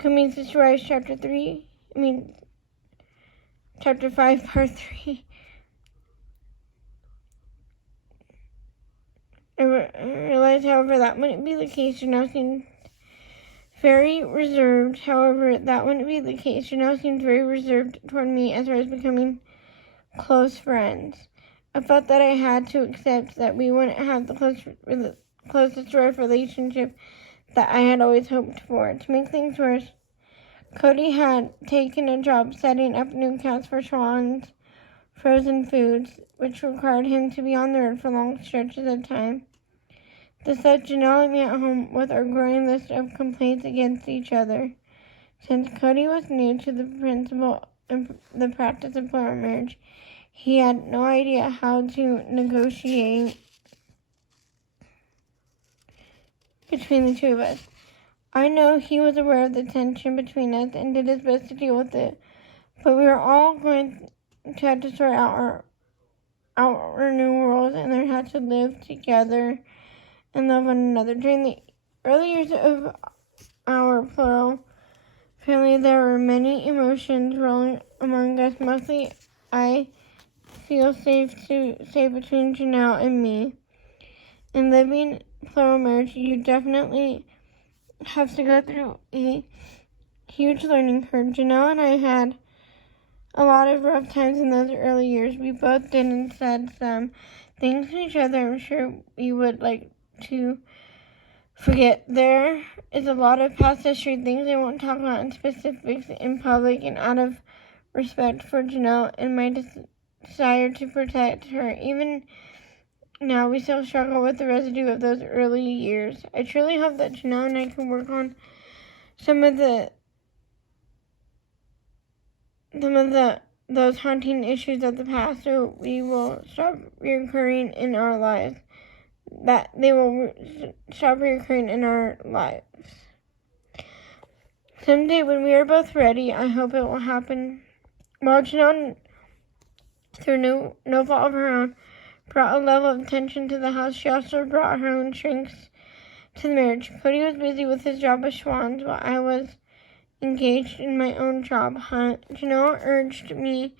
Convenience Rise, Chapter 5, Part 3. I realized, however, that wouldn't be the case. Janelle seemed very reserved. Toward me as I was becoming close friends. I felt that I had to accept that we wouldn't have the closest relationship that I had always hoped for. To make things worse, Cody had taken a job setting up new accounts for Schwan's frozen foods, which required him to be on the road for long stretches of time. This left Janelle and me at home with our growing list of complaints against each other. Since Cody was new to the practice of plural marriage, he had no idea how to negotiate between the two of us. I know he was aware of the tension between us and did his best to deal with it, but we were all going to have to sort out our new worlds and learn how to live together and love one another. During the early years of our plural family, there were many emotions rolling among us. Mostly, I feel safe to say between Janelle and me. In living plural marriage, you definitely have to go through a huge learning curve. Janelle and I had a lot of rough times in those early years. We both did and said some things to each other I'm sure we would like to forget. There is a lot of past history, things I won't talk about in specifics in public, and out of respect for Janelle and my desire to protect her. Even now, we still struggle with the residue of those early years. I truly hope that Janelle and I can work on some of those haunting issues of the past, so we will stop reoccurring in our lives. That they will stop reoccurring in our lives. Someday, when we are both ready, I hope it will happen. While Janelle, through no fault of her own, brought a level of tension to the house, she also brought her own strengths to the marriage. Cody was busy with his job at Schwan's while I was engaged in my own job hunt. Janelle urged me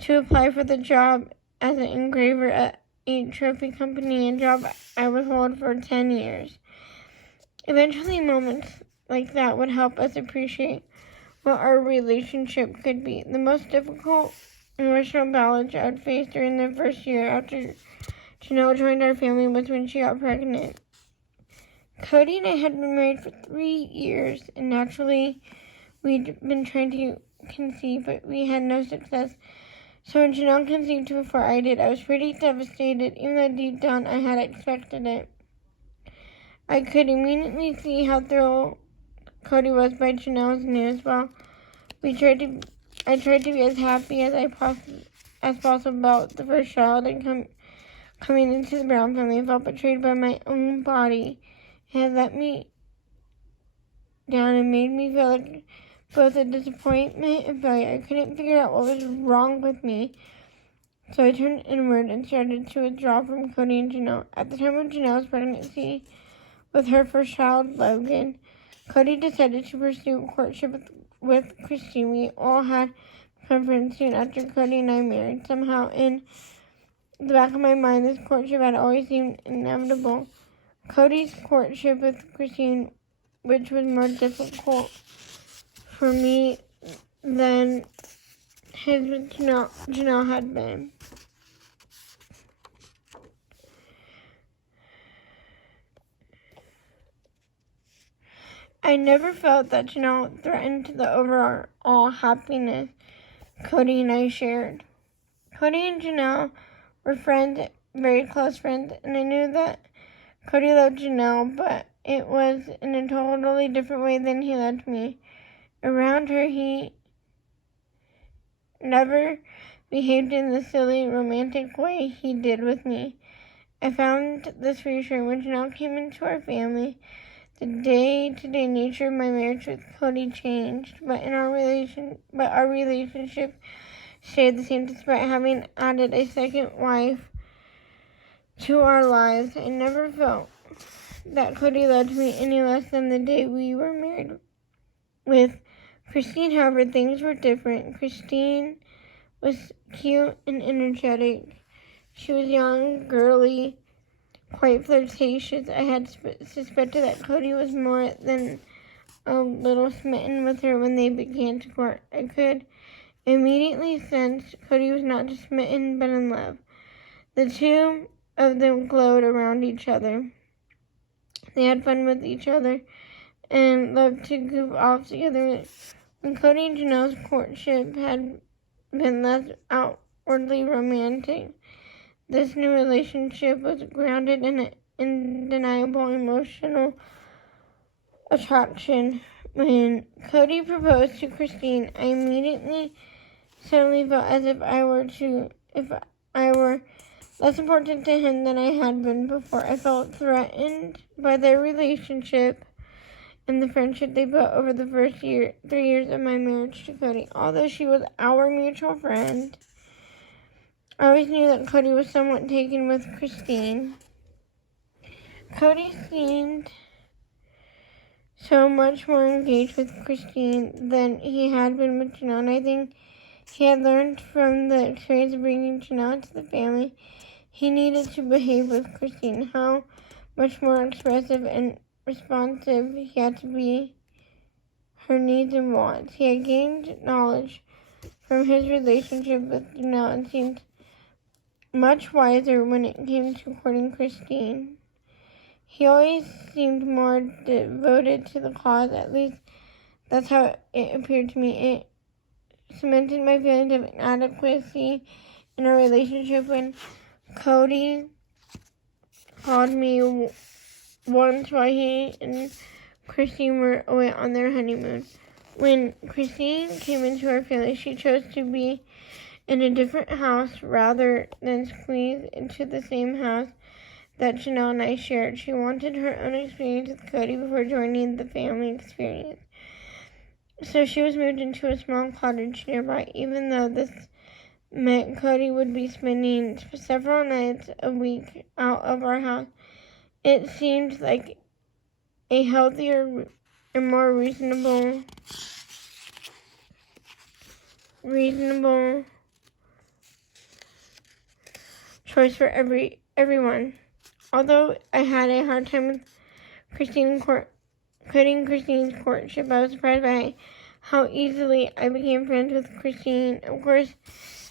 to apply for the job as an engraver at a trophy company, a job I would hold for 10 years. Eventually, moments like that would help us appreciate what our relationship could be. The most difficult emotional challenge I would face during the first year after Janelle joined our family was when she got pregnant. Cody and I had been married for 3 years, and naturally, we'd been trying to conceive, but we had no success. So when Janelle conceived before I did, I was pretty devastated, even though deep down I had expected it. I could immediately see how thrilled Cody was by Janelle's news. While I tried to be as happy as possible about the first child and coming into the Brown family, I felt betrayed by my own body. It had let me down and made me feel like both a disappointment and failure. I couldn't figure out what was wrong with me, so I turned inward and started to withdraw from Cody and Janelle. At the time of Janelle's pregnancy with her first child, Logan, Cody decided to pursue courtship with Christine. We all had become friends soon after Cody and I married. Somehow, in the back of my mind, this courtship had always seemed inevitable. Cody's courtship with Christine, which was more difficult for me than his with Janelle had been. I never felt that Janelle threatened the overall happiness Cody and I shared. Cody and Janelle were friends, very close friends, and I knew that Cody loved Janelle, but it was in a totally different way than he loved me. Around her, he never behaved in the silly, romantic way he did with me. I found this reassuring when Janelle came into our family. The day-to-day nature of my marriage with Cody changed, but our relationship stayed the same despite having added a second wife to our lives. I never felt that Cody loved me any less than the day we were married. With Christine, however, things were different. Christine was cute and energetic. She was young, girly, quite flirtatious. I had suspected that Cody was more than a little smitten with her when they began to court. I could immediately sense Cody was not just smitten, but in love. The two of them glowed around each other. They had fun with each other and loved to goof off together. When Cody and Janelle's courtship had been less outwardly romantic, this new relationship was grounded in an undeniable emotional attraction. When Cody proposed to Christine, I immediately suddenly felt as if I were less important to him than I had been before. I felt threatened by their relationship and the friendship they built over the first 3 years of my marriage to Cody. Although she was our mutual friend, I always knew that Cody was somewhat taken with Christine. Cody seemed so much more engaged with Christine than he had been with Janelle, and I think he had learned from the experience of bringing Janelle into the family he needed to behave with Christine, how much more expressive and responsive he had to be her needs and wants. He had gained knowledge from his relationship with Janelle and seemed much wiser when it came to courting Christine. He always seemed more devoted to the cause, at least that's how it appeared to me. It cemented my feelings of inadequacy in our relationship when Cody called me once while he and Christine were away on their honeymoon. When Christine came into our family, she chose to be in a different house rather than squeeze into the same house that Janelle and I shared. She wanted her own experience with Cody before joining the family experience. So she was moved into a small cottage nearby. Even though this meant Cody would be spending several nights a week out of our house, it seemed like a healthier and more reasonable choice for everyone. Although I had a hard time with quitting Christine's courtship, I was surprised by how easily I became friends with Christine. Of course,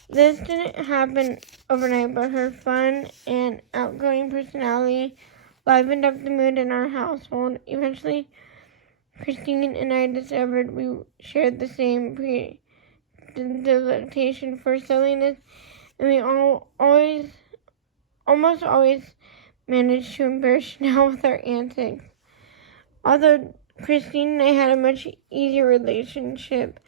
this didn't happen overnight, but her fun and outgoing personality livened up the mood in our household. Eventually, Christine and I discovered we shared the same predilection for silliness, and we almost always managed to embarrass Chanel with our antics. Although Christine and I had a much easier relationship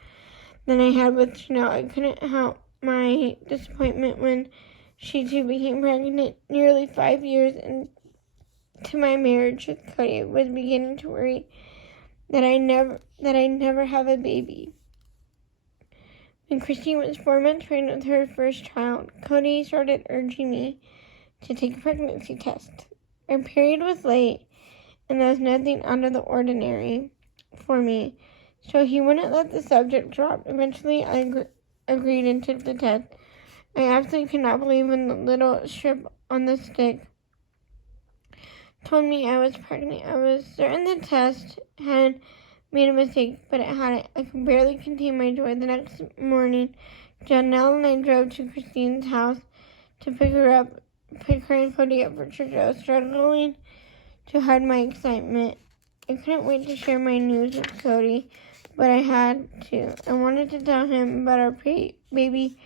than I had with Chanel, I couldn't help my disappointment when she too became pregnant. Nearly 5 years into my marriage with Cody, I was beginning to worry that I never have a baby. When Christine was 4 months pregnant with her first child, Cody started urging me to take a pregnancy test. Our period was late, and there was nothing out of the ordinary for me, so he wouldn't let the subject drop. Eventually, I agreed and took the test. I absolutely could not believe when the little strip on the stick told me I was pregnant. I was certain the test had made a mistake, but it hadn't. I could barely contain my joy. The next morning, Janelle and I drove to Christine's house to pick her and Cody up for church. I was struggling to hide my excitement. I couldn't wait to share my news with Cody, but I had to. I wanted to tell him about our baby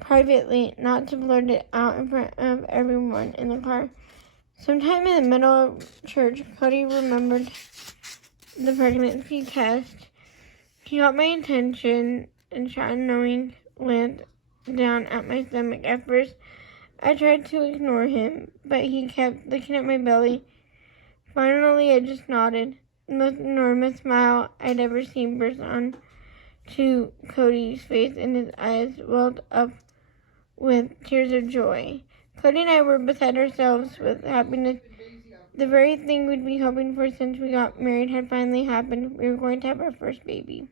privately, not to blurt it out in front of everyone in the car. Sometime in the middle of church, Cody remembered the pregnancy test. He got my attention and shot a knowing glance down at my stomach. At first, I tried to ignore him, but he kept looking at my belly. Finally, I just nodded. The most enormous smile I'd ever seen burst on to Cody's face, and his eyes welled up with tears of joy. Cody and I were beside ourselves with happiness The very thing we'd been hoping for since we got married had finally happened. We were going to have our first baby.